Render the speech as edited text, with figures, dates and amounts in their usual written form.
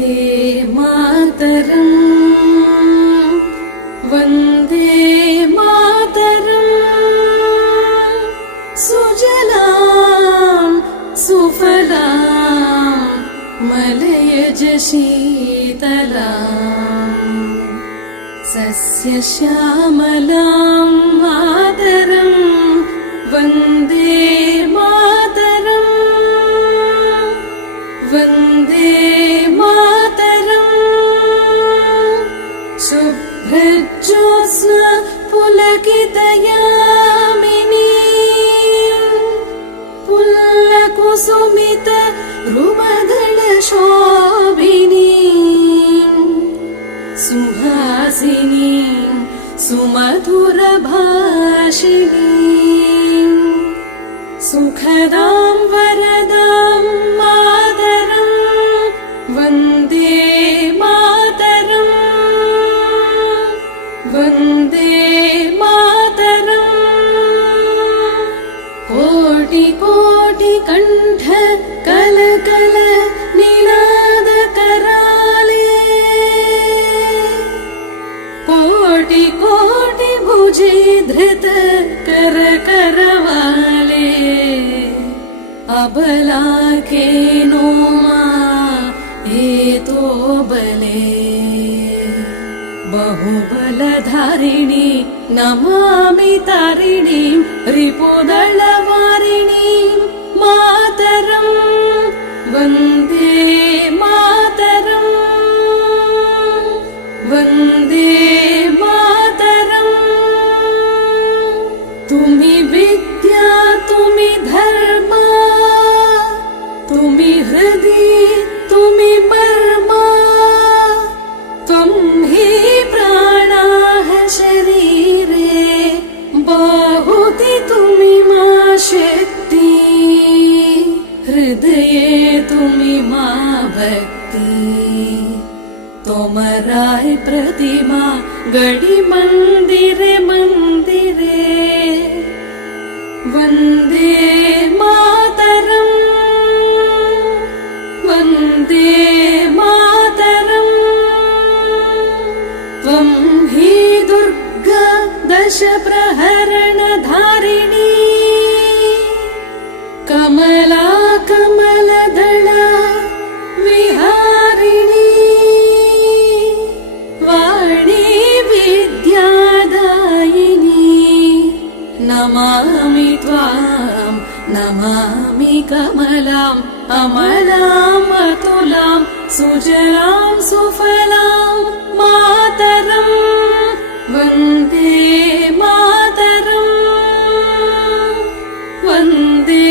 वन्दे मातरम् वन्दे मातरम् सुजलां सुफलां मलयज शीतलां सस्यश्यामलां मातरम् वन्दे मातरम् वन्दे मातरम् शुभ्रज्योत्स्ना पुलकितयामिनी पुल्लकुसुमित रुमदलशोभिनी सुहासिनी सुमधुरभाषिणी सुखदां वरदां मातरम् वन्दे मातरम् वन्दे मातरम् कोटि कोटि कण्ठ कलकल निनादकराले कोटि कोटि भुजे धृत करकरवाले अबला के नो एतो बले बहुबलधारिणी नमामि तारिणीं रिपुदलवारिणीं मातरम् वन्दे मातरम् वन्दे मातरम् तुमि विद्या तुमि धर्म तुमि हृदि तुमि मर्मा त्वं हि प्राणाः शरीरे बाहुति तुमि मा शक्ति हृदये तुमि मा भक्ति तोमराय प्रतिमा गढ़ि मंदिरे मंदिरे वन्दे मातरम् वन्दे मातरम् त्वं हि दुर्गा दश प्रहरणधारिणी कमला कमलदला विहारिणी वाणी विद्यादायिनी नमामि त्वां नमामि कमलाम् अमलाम् अतुलां सुजलां सुफलां मातरम् वन्दे मातरम् वन्दे